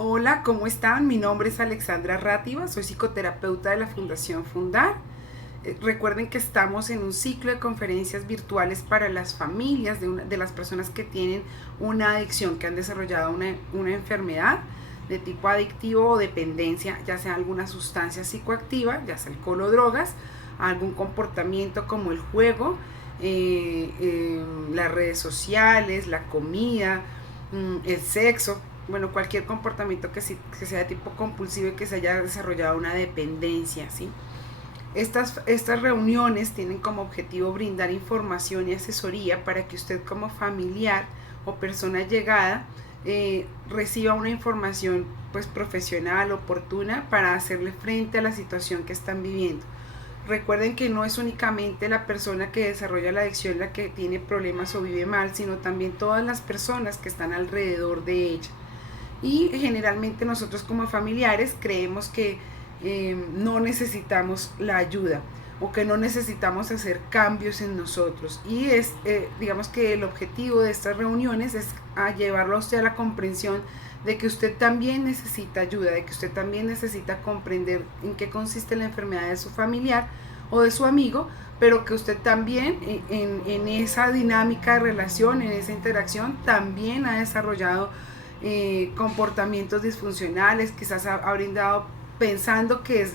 Hola, ¿cómo están? Mi nombre es Alexandra Rátiva, soy psicoterapeuta de la Fundación Fundar. Recuerden que estamos en un ciclo de conferencias virtuales para las familias de las personas que tienen una adicción, que han desarrollado una enfermedad de tipo adictivo o dependencia, ya sea alguna sustancia psicoactiva, ya sea alcohol o drogas, algún comportamiento como el juego, las redes sociales, la comida, el sexo, bueno, cualquier comportamiento que sea de tipo compulsivo y que se haya desarrollado una dependencia, ¿sí? Estas reuniones tienen como objetivo brindar información y asesoría para que usted como familiar o persona llegada reciba una información pues profesional, oportuna para hacerle frente a la situación que están viviendo. Recuerden que no es únicamente la persona que desarrolla la adicción la que tiene problemas o vive mal, sino también todas las personas que están alrededor de ella. Y generalmente nosotros como familiares creemos que no necesitamos la ayuda o que no necesitamos hacer cambios en nosotros, y digamos que el objetivo de estas reuniones es llevarlo a usted a la comprensión de que usted también necesita ayuda, de que usted también necesita comprender en qué consiste la enfermedad de su familiar o de su amigo, pero que usted también en esa dinámica de relación, en esa interacción, también ha desarrollado comportamientos disfuncionales, quizás ha brindado pensando que es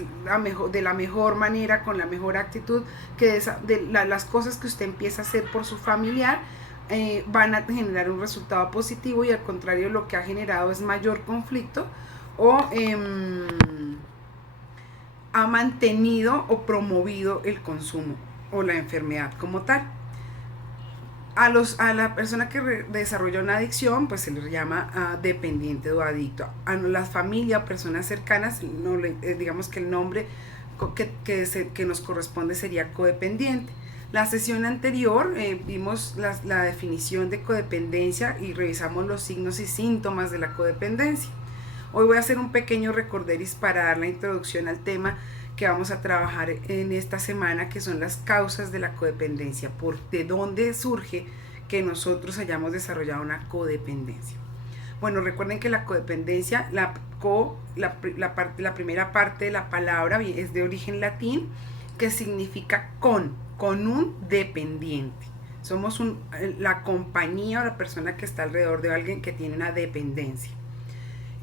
de la mejor manera, con la mejor actitud, que las cosas que usted empieza a hacer por su familiar van a generar un resultado positivo, y al contrario lo que ha generado es mayor conflicto o ha mantenido o promovido el consumo o la enfermedad como tal. A la persona que desarrolla una adicción, pues se le llama dependiente o adicto. A la familia o personas cercanas, no digamos que el nombre que nos corresponde sería codependiente. La sesión anterior vimos la definición de codependencia y revisamos los signos y síntomas de la codependencia. Hoy voy a hacer un pequeño recorderis para dar la introducción al tema que vamos a trabajar en esta semana, que son las causas de la codependencia, de dónde surge que nosotros hayamos desarrollado una codependencia. Bueno, recuerden que la codependencia, la primera parte de la palabra es de origen latín, que significa con un dependiente. Somos la compañía o la persona que está alrededor de alguien que tiene una dependencia.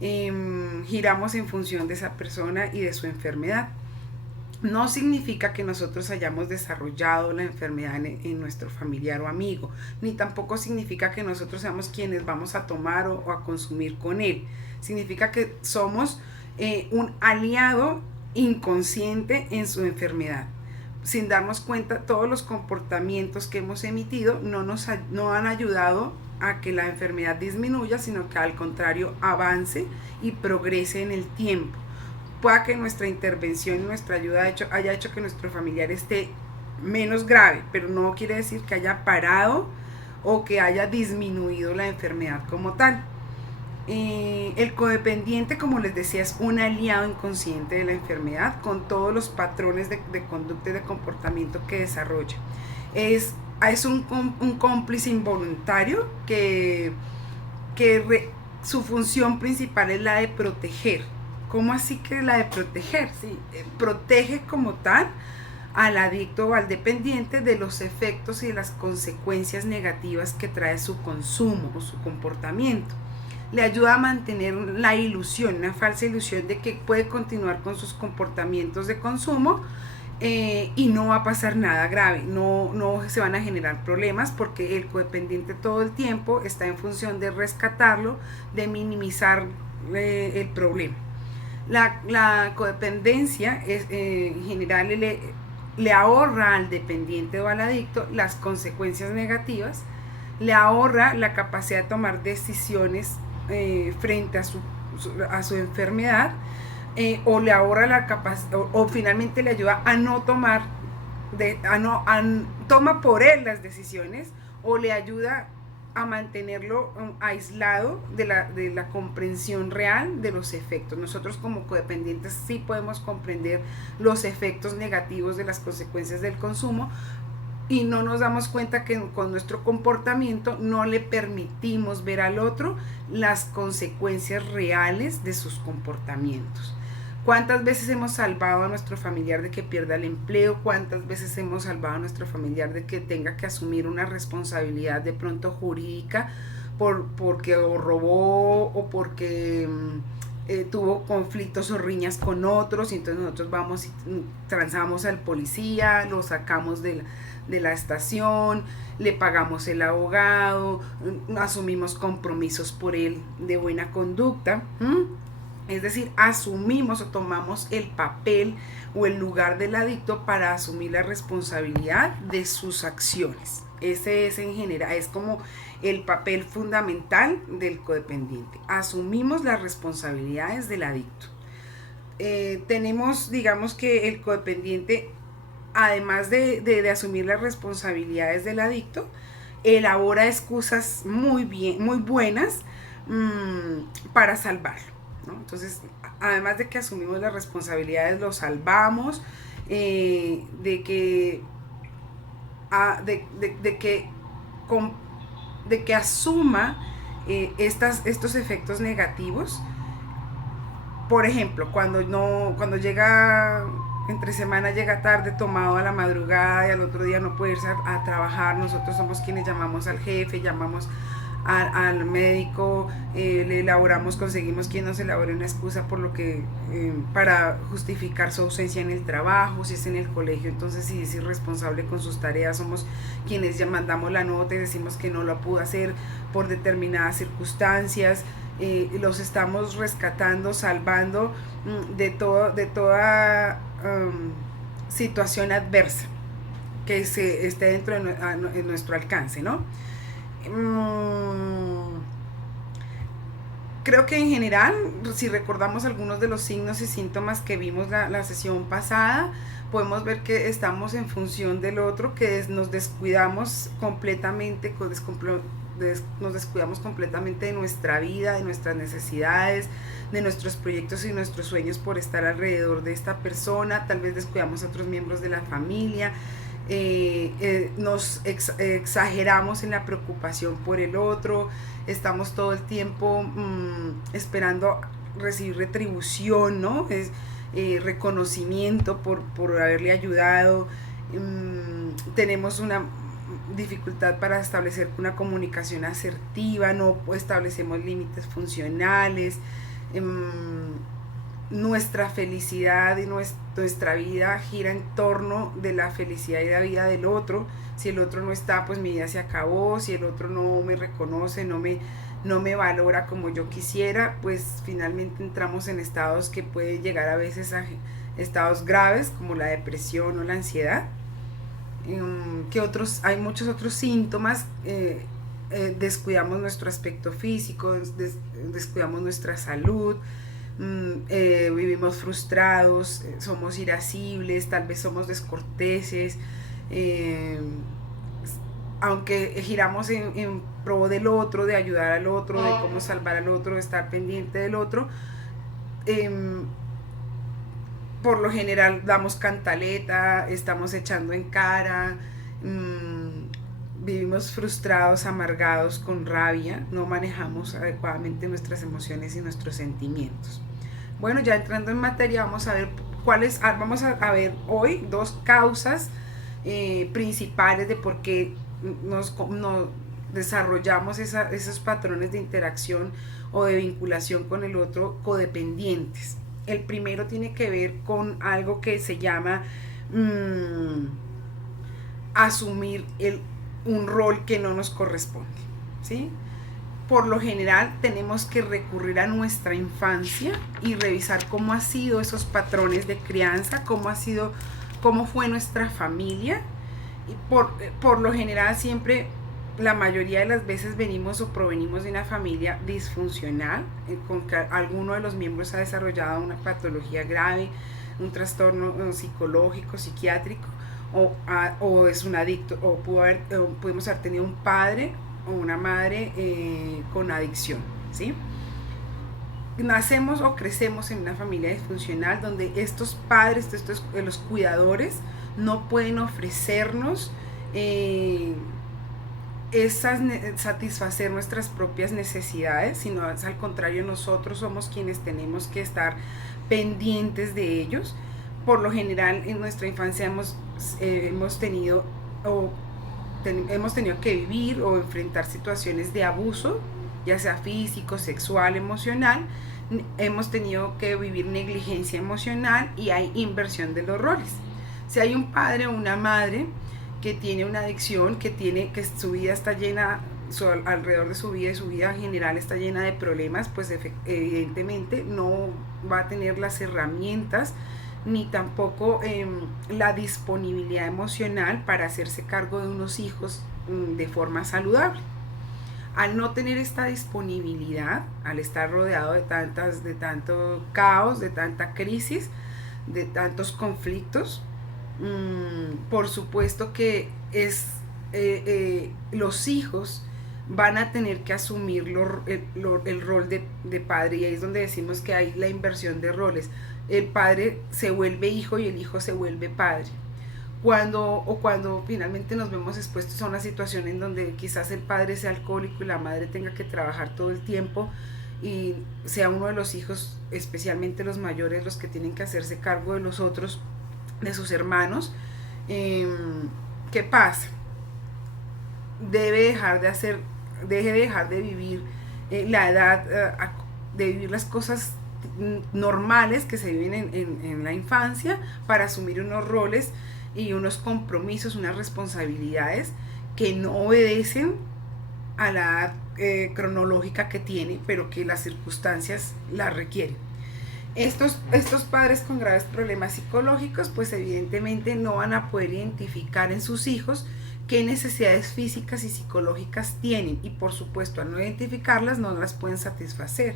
Giramos en función de esa persona y de su enfermedad. No significa que nosotros hayamos desarrollado la enfermedad en nuestro familiar o amigo, ni tampoco significa que nosotros seamos quienes vamos a tomar o a consumir con él. Significa que somos un aliado inconsciente en su enfermedad. Sin darnos cuenta, todos los comportamientos que hemos emitido no han ayudado a que la enfermedad disminuya, sino que al contrario avance y progrese en el tiempo. Pueda que nuestra intervención y nuestra ayuda haya hecho que nuestro familiar esté menos grave, pero no quiere decir que haya parado o que haya disminuido la enfermedad como tal. El codependiente, como les decía, es un aliado inconsciente de la enfermedad, con todos los patrones de conducta y de comportamiento que desarrolla. Es un cómplice involuntario su función principal es la de proteger. ¿Cómo así que la de proteger? Sí, protege como tal al adicto o al dependiente de los efectos y de las consecuencias negativas que trae su consumo o su comportamiento. Le ayuda a mantener la ilusión, una falsa ilusión de que puede continuar con sus comportamientos de consumo y no va a pasar nada grave, no se van a generar problemas, porque el codependiente todo el tiempo está en función de rescatarlo, de minimizar el problema. La codependencia en general le ahorra al dependiente o al adicto las consecuencias negativas, le ahorra la capacidad de tomar decisiones frente a su enfermedad, o le ahorra la capacidad, o finalmente le ayuda a no tomar, toma por él las decisiones, o le ayuda a mantenerlo aislado de la comprensión real de los efectos. Nosotros como codependientes sí podemos comprender los efectos negativos de las consecuencias del consumo, y no nos damos cuenta que con nuestro comportamiento no le permitimos ver al otro las consecuencias reales de sus comportamientos. ¿Cuántas veces hemos salvado a nuestro familiar de que pierda el empleo? ¿Cuántas veces hemos salvado a nuestro familiar de que tenga que asumir una responsabilidad de pronto jurídica porque o robó o porque tuvo conflictos o riñas con otros, y entonces nosotros vamos y transamos al policía, lo sacamos de la estación, le pagamos el abogado, asumimos compromisos por él de buena conducta? Es decir, asumimos o tomamos el papel o el lugar del adicto para asumir la responsabilidad de sus acciones. Ese es en general, es como el papel fundamental del codependiente. Asumimos las responsabilidades del adicto. Tenemos, digamos que el codependiente, además de asumir las responsabilidades del adicto, elabora excusas muy buenas para salvarlo, ¿no? Entonces, además de que asumimos las responsabilidades, lo salvamos, de que asuma estos efectos negativos. Por ejemplo, cuando llega entre semana, llega tarde, tomado a la madrugada, y al otro día no puede irse a trabajar, nosotros somos quienes llamamos al jefe, llamamos al médico, le elaboramos, conseguimos quien nos elabore una excusa por lo que para justificar su ausencia en el trabajo. Si es en el colegio, entonces si es irresponsable con sus tareas, somos quienes ya mandamos la nota y decimos que no lo pudo hacer por determinadas circunstancias. Los estamos rescatando, salvando de toda situación adversa que esté dentro de nuestro alcance, ¿no? Creo que en general, si recordamos algunos de los signos y síntomas que vimos la sesión pasada, podemos ver que estamos en función del otro, que nos descuidamos completamente, de nuestra vida, de nuestras necesidades, de nuestros proyectos y nuestros sueños por estar alrededor de esta persona. Tal vez descuidamos a otros miembros de la familia. Nos exageramos en la preocupación por el otro, estamos todo el tiempo esperando recibir retribución, ¿no? Reconocimiento por haberle ayudado. Tenemos una dificultad para establecer una comunicación asertiva, no establecemos límites funcionales. Nuestra felicidad y nuestra vida gira en torno de la felicidad y la vida del otro. Si el otro no está, pues mi vida se acabó. Si el otro no me reconoce, no me valora como yo quisiera, pues finalmente entramos en estados que pueden llegar a veces a estados graves como la depresión o la ansiedad. Hay muchos otros síntomas. Descuidamos nuestro aspecto físico, descuidamos nuestra salud. Vivimos frustrados, somos irascibles, tal vez somos descorteses, aunque giramos en pro del otro, de ayudar al otro, de cómo salvar al otro, de estar pendiente del otro. Por lo general damos cantaleta, estamos echando en cara, vivimos frustrados, amargados, con rabia, no manejamos adecuadamente nuestras emociones y nuestros sentimientos. Bueno, ya entrando en materia, vamos a ver vamos a ver hoy dos causas principales de por qué nos desarrollamos esos patrones de interacción o de vinculación con el otro codependientes. El primero tiene que ver con algo que se llama asumir un rol que no nos corresponde, ¿sí? Por lo general tenemos que recurrir a nuestra infancia y revisar cómo han sido esos patrones de crianza, cómo fue nuestra familia. Y por lo general siempre, la mayoría de las veces venimos o provenimos de una familia disfuncional, con que alguno de los miembros ha desarrollado una patología grave, un psicológico, psiquiátrico, o es un adicto, o pudimos haber tenido un padre o una madre con adicción, ¿sí? Nacemos o crecemos en una familia disfuncional donde estos padres, los cuidadores, no pueden ofrecernos satisfacer nuestras propias necesidades, sino es al contrario, nosotros somos quienes tenemos que estar pendientes de ellos. Por lo general en nuestra infancia hemos tenido que vivir o enfrentar situaciones de abuso, ya sea físico, sexual, emocional. Hemos tenido que vivir negligencia emocional y hay inversión de los roles. Si hay un padre o una madre que tiene una adicción, que su vida está llena, alrededor de su vida y su vida en general está llena de problemas, pues evidentemente no va a tener las herramientas ni tampoco la disponibilidad emocional para hacerse cargo de unos hijos de forma saludable. Al no tener esta disponibilidad, al estar rodeado de tanto caos, de tanta crisis, de tantos conflictos, por supuesto que los hijos van a tener que asumir el rol de padre, y ahí es donde decimos que hay la inversión de roles. El padre se vuelve hijo y el hijo se vuelve padre. Cuando finalmente nos vemos expuestos a una situación en donde quizás el padre sea alcohólico y la madre tenga que trabajar todo el tiempo y sea uno de los hijos, especialmente los mayores, los que tienen que hacerse cargo de los otros, de sus hermanos, ¿qué pasa? Deje de dejar de vivir la edad, de vivir las cosas normales que se viven en la infancia, para asumir unos roles y unos compromisos, unas responsabilidades que no obedecen a la edad cronológica que tiene, pero que las circunstancias la requieren. Estos padres con graves problemas psicológicos, pues evidentemente no van a poder identificar en sus hijos qué necesidades físicas y psicológicas tienen, y por supuesto al no identificarlas no las pueden satisfacer.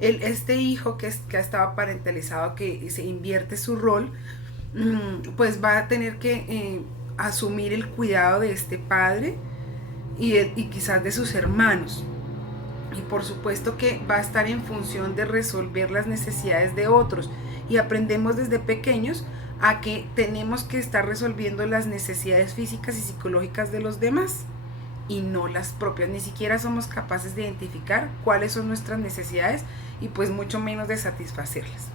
Este hijo que ha estado parentalizado, que se invierte su rol, pues va a tener que asumir el cuidado de este padre y quizás de sus hermanos. Y por supuesto que va a estar en función de resolver las necesidades de otros. Y aprendemos desde pequeños a que tenemos que estar resolviendo las necesidades físicas y psicológicas de los demás y no las propias. Ni siquiera somos capaces de identificar cuáles son nuestras necesidades y pues mucho menos de satisfacerlas.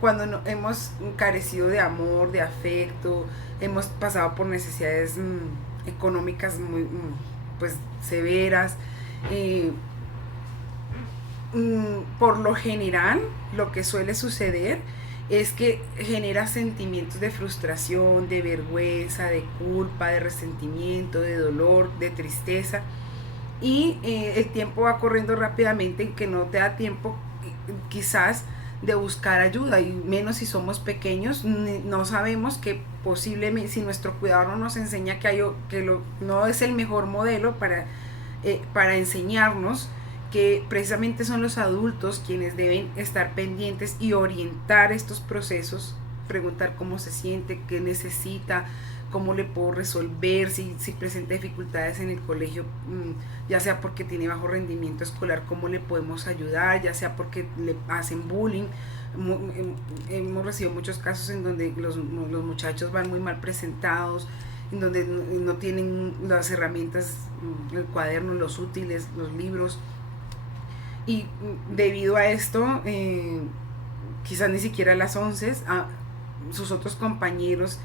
Cuando hemos carecido de amor, de afecto, hemos pasado por necesidades económicas muy pues severas, por lo general lo que suele suceder es que genera sentimientos de frustración, de vergüenza, de culpa, de resentimiento, de dolor, de tristeza, y el tiempo va corriendo rápidamente en que no te da tiempo quizás de buscar ayuda, y menos si somos pequeños. No sabemos que posiblemente, si nuestro cuidador no nos enseña no es el mejor modelo para enseñarnos, que precisamente son los adultos quienes deben estar pendientes y orientar estos procesos, preguntar cómo se siente, qué necesita, cómo le puedo resolver, si presenta dificultades en el colegio, ya sea porque tiene bajo rendimiento escolar, cómo le podemos ayudar, ya sea porque le hacen bullying. Hemos recibido muchos casos en donde los muchachos van muy mal presentados, en donde no tienen las herramientas, el cuaderno, los útiles, los libros, y debido a esto quizás ni siquiera a las 11 sus otros compañeros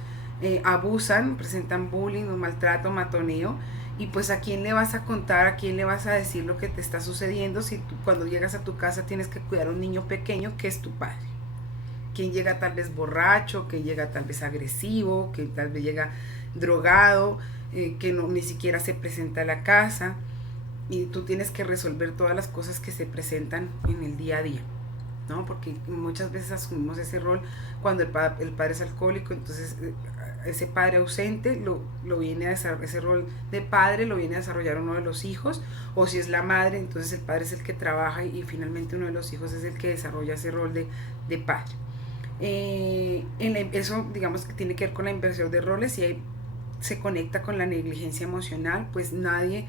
abusan, presentan bullying, maltrato, matoneo, y pues a quién le vas a contar, a quién le vas a decir lo que te está sucediendo si tú, cuando llegas a tu casa, tienes que cuidar a un niño pequeño que es tu padre, quien llega tal vez borracho, que llega tal vez agresivo, que tal vez llega drogado, que ni siquiera se presenta a la casa, y tú tienes que resolver todas las cosas que se presentan en el día a día, ¿no? Porque muchas veces asumimos ese rol cuando el padre es alcohólico, entonces ese padre ausente ese rol de padre lo viene a desarrollar uno de los hijos, o si es la madre, entonces el padre es el que trabaja y finalmente uno de los hijos es el que desarrolla ese rol de padre. Eso digamos que tiene que ver con la inversión de roles, y ahí se conecta con la negligencia emocional, pues nadie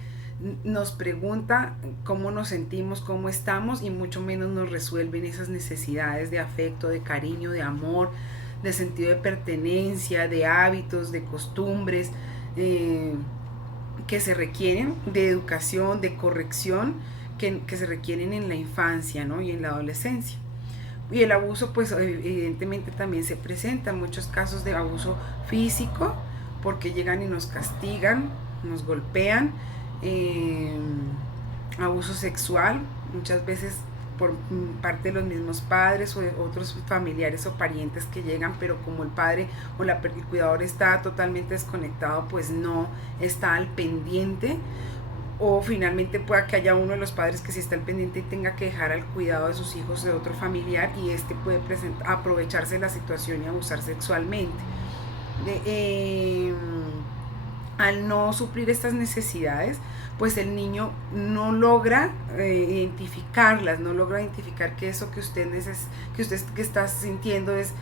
nos pregunta cómo nos sentimos, cómo estamos, y mucho menos nos resuelven esas necesidades de afecto, de cariño, de amor, de sentido de pertenencia, de hábitos, de costumbres, que se requieren de educación, de corrección, que se requieren en la infancia, ¿no? Y en la adolescencia. Y el abuso, pues evidentemente también se presenta muchos casos de abuso físico, porque llegan y nos castigan, nos golpean, eh, abuso sexual, muchas veces por parte de los mismos padres o de otros familiares o parientes que llegan, pero como el padre o el cuidador está totalmente desconectado, pues no está al pendiente, o finalmente pueda que haya uno de los padres que sí está al pendiente y tenga que dejar al cuidado de sus hijos de otro familiar, y este puede aprovecharse de la situación y abusar sexualmente. Al no suplir estas necesidades, pues el niño no logra identificarlas, no logra identificar que eso que usted que está sintiendo es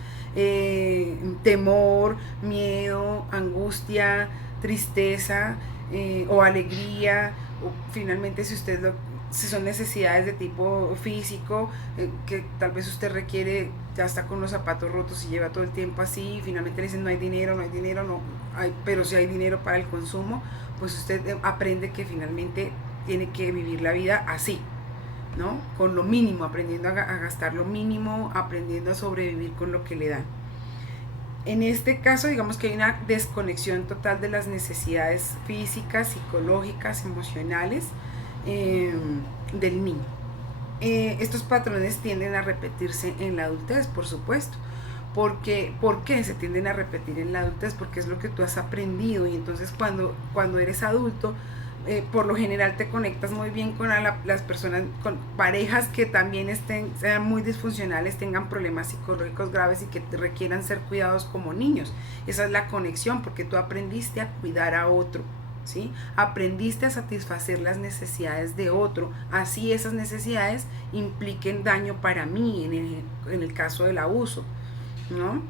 temor, miedo, angustia, tristeza o alegría, o finalmente si son necesidades de tipo físico, que tal vez usted requiere, ya está con los zapatos rotos y lleva todo el tiempo así, y finalmente le dicen no hay dinero, pero si hay dinero para el consumo, pues usted aprende que finalmente tiene que vivir la vida así, ¿no? Con lo mínimo, aprendiendo a gastar lo mínimo, aprendiendo a sobrevivir con lo que le dan. En este caso, digamos que hay una desconexión total de las necesidades físicas, psicológicas, emocionales del niño. Estos patrones tienden a repetirse en la adultez, por supuesto. ¿Por qué se tienden a repetir en la adultez? Porque es lo que tú has aprendido, y entonces cuando eres adulto, por lo general te conectas muy bien con las personas, con parejas que también sean muy disfuncionales, tengan problemas psicológicos graves y que requieran ser cuidados como niños. Esa es la conexión, porque tú aprendiste a cuidar a otro, ¿sí? Aprendiste a satisfacer las necesidades de otro, así esas necesidades impliquen daño para mí en el caso del abuso, ¿no?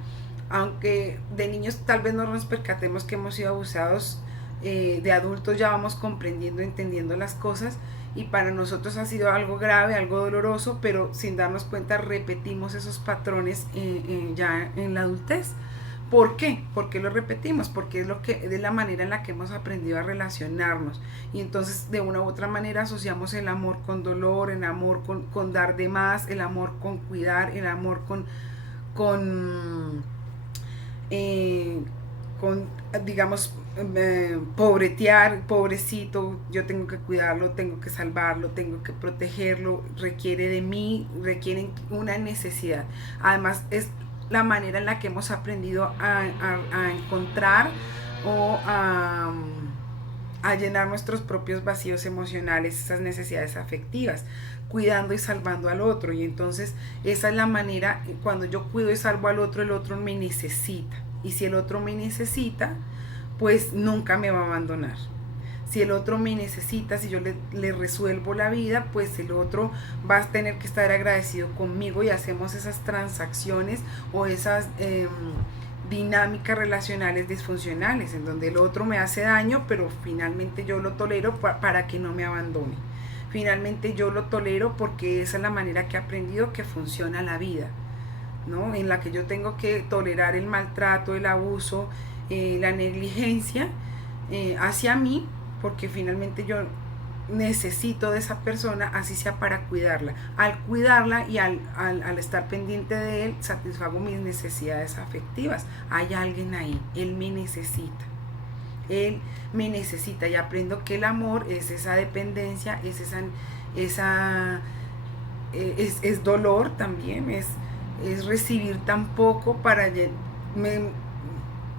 Aunque de niños tal vez no nos percatemos que hemos sido abusados, de adultos ya vamos comprendiendo, entendiendo las cosas, y para nosotros ha sido algo grave, algo doloroso, pero sin darnos cuenta repetimos esos patrones ya en la adultez. ¿Por qué? ¿Por qué lo repetimos? Porque es la manera en la que hemos aprendido a relacionarnos, y entonces de una u otra manera asociamos el amor con dolor, el amor con dar de más, el amor con cuidar, el amor con digamos, pobretear, pobrecito, yo tengo que cuidarlo, tengo que salvarlo, tengo que protegerlo, requiere de mí, requieren una necesidad. Además, es la manera en la que hemos aprendido a encontrar o a llenar nuestros propios vacíos emocionales, esas necesidades afectivas, cuidando y salvando al otro. Y entonces esa es la manera, cuando yo cuido y salvo al otro, el otro me necesita. Y si el otro me necesita, pues nunca me va a abandonar. Si el otro me necesita, si yo le resuelvo la vida, pues el otro va a tener que estar agradecido conmigo, y hacemos esas transacciones o esas dinámicas relacionales disfuncionales en donde el otro me hace daño, pero finalmente yo lo tolero para que no me abandone. Finalmente yo lo tolero porque esa es la manera que he aprendido que funciona la vida, ¿no? En la que yo tengo que tolerar el maltrato, el abuso, la negligencia hacia mí, porque finalmente yo necesito de esa persona, así sea para cuidarla. Al cuidarla y al estar pendiente de él, satisfago mis necesidades afectivas. Hay alguien ahí, él me necesita. Él me necesita, y aprendo que el amor es esa dependencia, es dolor también, es recibir tan poco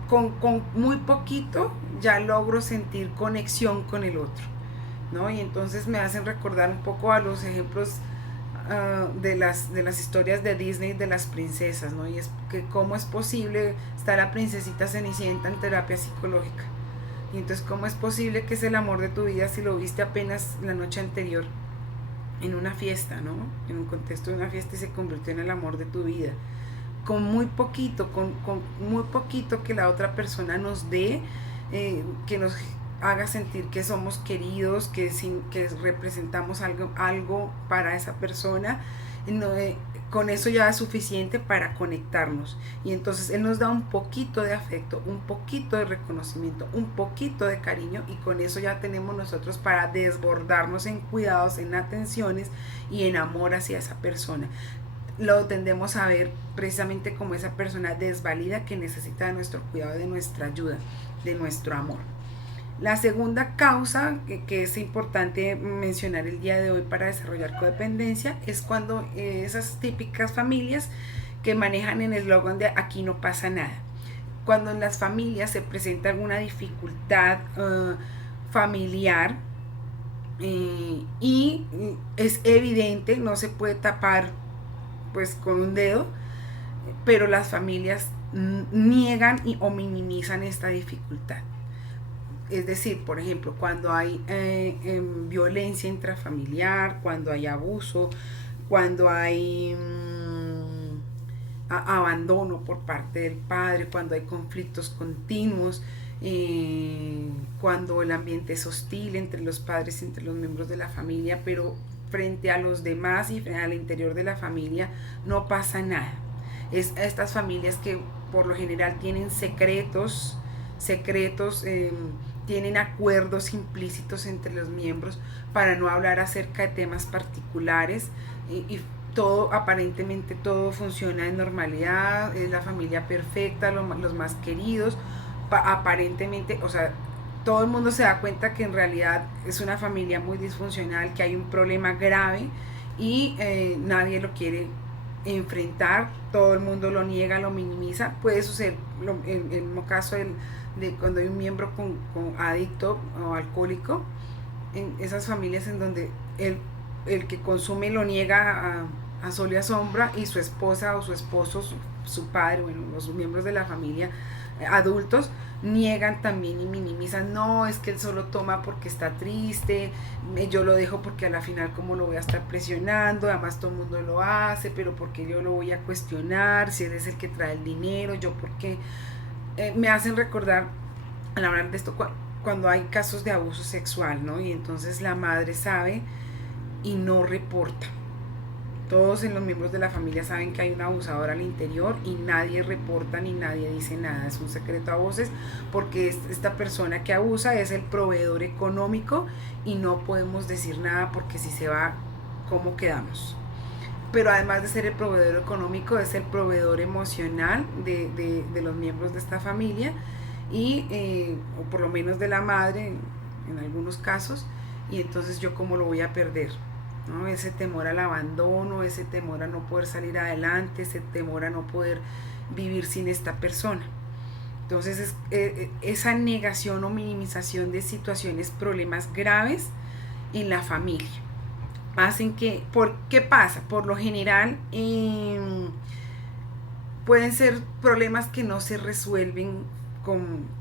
con muy poquito ya logro sentir conexión con el otro, ¿no? Y entonces me hacen recordar un poco a los ejemplos de las historias de Disney, de las princesas, ¿no? Y es que cómo es posible, está la princesita Cenicienta en terapia psicológica, y entonces cómo es posible que es el amor de tu vida si lo viste apenas la noche anterior en una fiesta, ¿no? En un contexto de una fiesta, y se convirtió en el amor de tu vida. Con muy poquito que la otra persona nos dé, que nos haga sentir que somos queridos, que representamos algo para esa persona, no, con eso ya es suficiente para conectarnos. Y entonces Él nos da un poquito de afecto, un poquito de reconocimiento, un poquito de cariño, y con eso ya tenemos nosotros para desbordarnos en cuidados, en atenciones y en amor hacia esa persona. Lo tendemos a ver precisamente como esa persona desvalida que necesita de nuestro cuidado, de nuestra ayuda, de nuestro amor. La segunda causa que es importante mencionar el día de hoy para desarrollar codependencia es cuando esas típicas familias que manejan el eslogan de aquí no pasa nada. Cuando en las familias se presenta alguna dificultad familiar y es evidente, no se puede tapar pues con un dedo, pero las familias niegan o minimizan esta dificultad. Es decir, por ejemplo, cuando hay violencia intrafamiliar, cuando hay abuso, cuando hay abandono por parte del padre, cuando hay conflictos continuos, cuando el ambiente es hostil entre los padres y entre los miembros de la familia, pero frente a los demás y al interior de la familia no pasa nada. Es estas familias que por lo general tienen secretos, tienen acuerdos implícitos entre los miembros para no hablar acerca de temas particulares, y todo, aparentemente todo funciona en normalidad, es la familia perfecta, los más queridos, aparentemente, o sea, todo el mundo se da cuenta que en realidad es una familia muy disfuncional, que hay un problema grave y nadie lo quiere enfrentar, todo el mundo lo niega, lo minimiza. Puede suceder en el caso de cuando hay un miembro con adicto o alcohólico, en esas familias en donde el que consume lo niega a sol y a sombra, y su esposa o su esposo, su padre, bueno, los miembros de la familia adultos niegan también y minimizan. No, es que él solo toma porque está triste, yo lo dejo porque a la final como lo voy a estar presionando, además todo el mundo lo hace, pero porque yo lo voy a cuestionar, si él es el que trae el dinero, yo porque me hacen recordar al hablar de esto cuando hay casos de abuso sexual, ¿no? Y entonces la madre sabe y no reporta. Todos en los miembros de la familia saben que hay un abusador al interior y nadie reporta ni nadie dice nada. Es un secreto a voces porque esta persona que abusa es el proveedor económico y no podemos decir nada porque si se va, ¿cómo quedamos? Pero además de ser el proveedor económico, es el proveedor emocional de los miembros de esta familia y o por lo menos de la madre en algunos casos. Y entonces yo cómo lo voy a perder, ¿no? Ese temor al abandono, ese temor a no poder salir adelante, ese temor a no poder vivir sin esta persona. Entonces esa negación o minimización de situaciones, problemas graves en la familia hacen que, ¿qué pasa? Por lo general pueden ser problemas que no se resuelven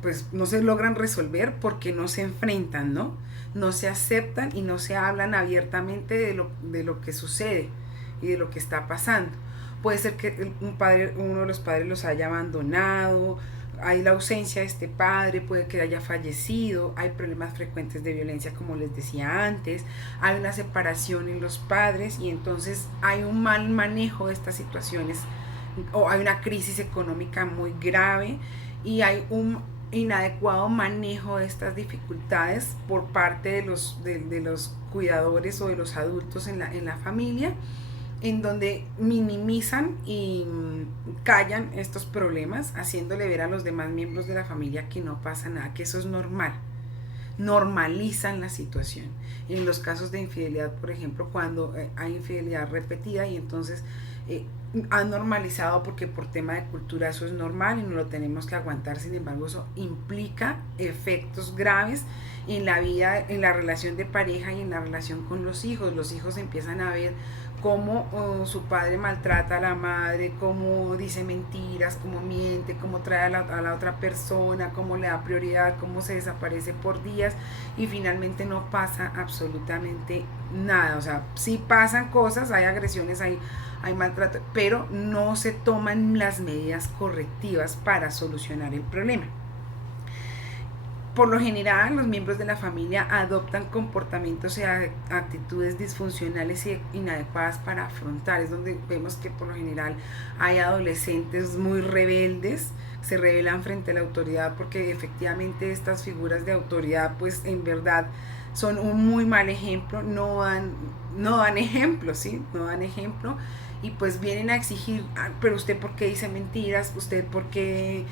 pues no se logran resolver porque no se enfrentan, ¿no? No se aceptan y no se hablan abiertamente de lo que sucede y de lo que está pasando. Puede ser que uno de los padres los haya abandonado, hay la ausencia de este padre, puede que haya fallecido, hay problemas frecuentes de violencia como les decía antes, hay una separación en los padres y entonces hay un mal manejo de estas situaciones o hay una crisis económica muy grave y hay un inadecuado manejo de estas dificultades por parte de los cuidadores o de los adultos en la familia, en donde minimizan y callan estos problemas, haciéndole ver a los demás miembros de la familia que no pasa nada, que eso es normal. Normalizan la situación. En los casos de infidelidad, por ejemplo, cuando hay infidelidad repetida y entonces han normalizado porque por tema de cultura eso es normal y no lo tenemos que aguantar. Sin embargo, eso implica efectos graves en la vida, en la relación de pareja y en la relación con los hijos. Los hijos empiezan a ver cómo su padre maltrata a la madre, cómo dice mentiras, cómo miente, cómo trae a la otra persona, cómo le da prioridad, cómo se desaparece por días y finalmente no pasa absolutamente nada. O sea, sí pasan cosas, hay agresiones, hay maltrato, pero no se toman las medidas correctivas para solucionar el problema. Por lo general, los miembros de la familia adoptan comportamientos y actitudes disfuncionales e inadecuadas para afrontar. Es donde vemos que por lo general hay adolescentes muy rebeldes, se rebelan frente a la autoridad porque efectivamente estas figuras de autoridad pues en verdad son un muy mal ejemplo, no dan ejemplo, ¿sí? No dan ejemplo y pues vienen a exigir, pero usted por qué dice mentiras, usted por qué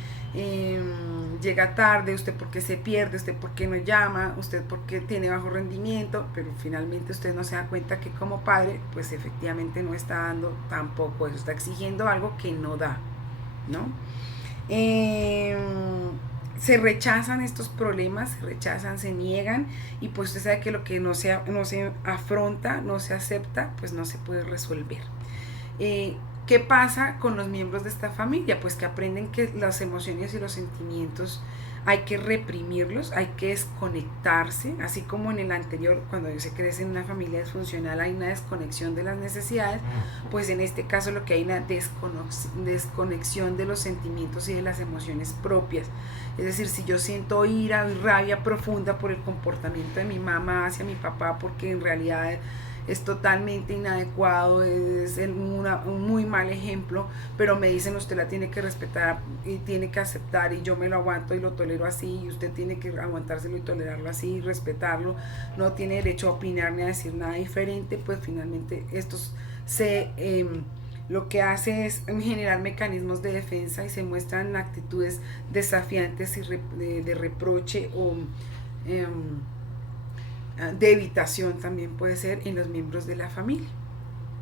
llega tarde, usted por qué se pierde, usted por qué no llama, usted por qué tiene bajo rendimiento, pero finalmente usted no se da cuenta que como padre pues efectivamente no está dando tampoco eso, está exigiendo algo que no da, ¿no? Se rechazan estos problemas, se rechazan, se niegan y pues usted sabe que lo que no se afronta, no se acepta, pues no se puede resolver. ¿Qué pasa con los miembros de esta familia? Pues que aprenden que las emociones y los sentimientos hay que reprimirlos, hay que desconectarse, así como en el anterior, cuando se crece en una familia disfuncional hay una desconexión de las necesidades, pues en este caso lo que hay es una desconexión de los sentimientos y de las emociones propias. Es decir, si yo siento ira y rabia profunda por el comportamiento de mi mamá hacia mi papá, porque en realidad es totalmente inadecuado, es un muy mal ejemplo, pero me dicen usted la tiene que respetar y tiene que aceptar y yo me lo aguanto y lo tolero así y usted tiene que aguantárselo y tolerarlo así y respetarlo, no tiene derecho a opinar ni a decir nada diferente, pues finalmente estos lo que hace es generar mecanismos de defensa y se muestran actitudes desafiantes y de reproche o de evitación también puede ser en los miembros de la familia.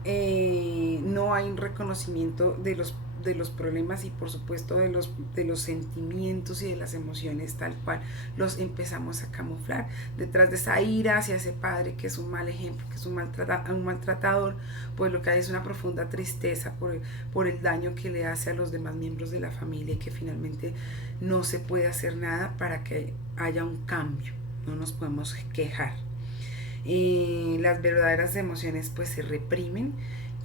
No hay un reconocimiento de los problemas y por supuesto de los sentimientos y de las emociones tal cual los empezamos a camuflar. Detrás de esa ira hacia ese padre que es un mal ejemplo, que es un maltratador, pues lo que hay es una profunda tristeza por el daño que le hace a los demás miembros de la familia y que finalmente no se puede hacer nada para que haya un cambio. No nos podemos quejar. Las verdaderas emociones pues se reprimen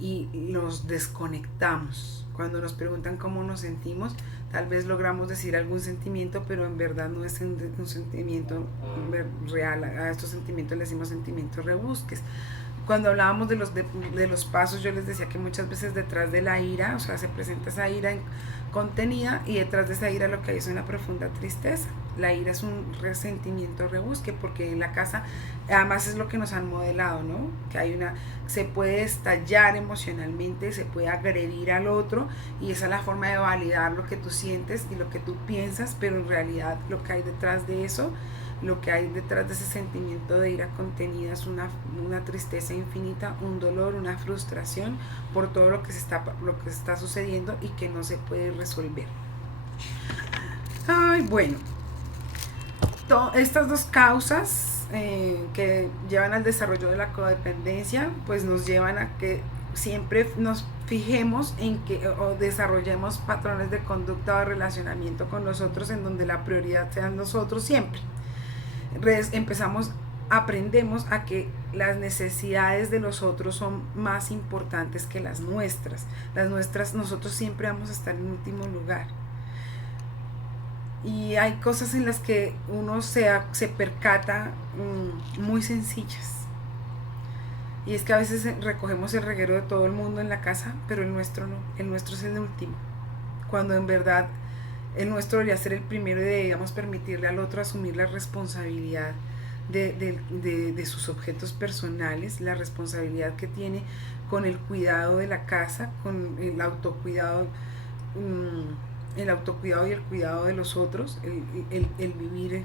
y nos desconectamos. Cuando nos preguntan cómo nos sentimos, tal vez logramos decir algún sentimiento, pero en verdad no es un sentimiento real. A estos sentimientos les decimos sentimientos rebusques. Cuando hablábamos de los pasos, yo les decía que muchas veces detrás de la ira, o sea, se presenta esa ira contenida y detrás de esa ira lo que hay es una profunda tristeza. La ira es un resentimiento rebusque porque en la casa, además es lo que nos han modelado, ¿no? Que se puede estallar emocionalmente, se puede agredir al otro y esa es la forma de validar lo que tú sientes y lo que tú piensas, pero en realidad lo que hay detrás de eso, lo que hay detrás de ese sentimiento de ira contenida es una tristeza infinita, un dolor, una frustración por todo lo que está sucediendo y que no se puede resolver. Ay, bueno, estas dos causas que llevan al desarrollo de la codependencia, pues nos llevan a que siempre nos fijemos en que o desarrollemos patrones de conducta o de relacionamiento con los otros en donde la prioridad sean nosotros siempre. Aprendemos a que las necesidades de los otros son más importantes que las nuestras. Nosotros siempre vamos a estar en último lugar. Y hay cosas en las que uno se percata muy sencillas. Y es que a veces recogemos el reguero de todo el mundo en la casa, pero el nuestro no. El nuestro es el último. Cuando en verdad el nuestro debería ser el primero y deberíamos permitirle al otro asumir la responsabilidad de sus objetos personales, la responsabilidad que tiene con el cuidado de la casa, con el autocuidado y el cuidado de los otros,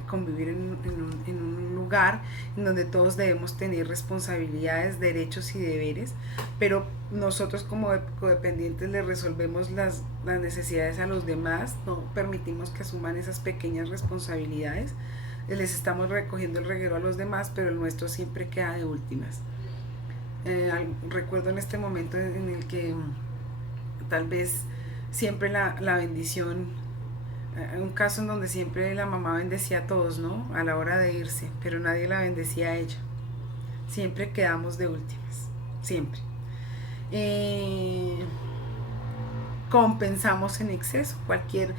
convivir en un lugar en donde todos debemos tener responsabilidades, derechos y deberes, pero nosotros como codependientes le resolvemos las necesidades a los demás, no permitimos que asuman esas pequeñas responsabilidades, les estamos recogiendo el reguero a los demás, pero el nuestro siempre queda de últimas. Recuerdo en este momento en el que tal vez siempre la bendición, un caso en donde siempre la mamá bendecía a todos, ¿no? A la hora de irse, pero nadie la bendecía a ella. Siempre quedamos de últimas, siempre. Compensamos en exceso cualquier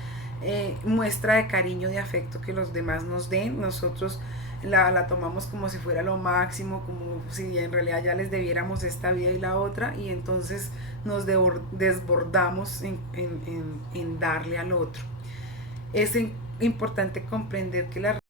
muestra de cariño, de afecto que los demás nos den, nosotros la tomamos como si fuera lo máximo, como si en realidad ya les debiéramos esta vida y la otra, y entonces nos desbordamos en darle al otro. Es importante comprender que la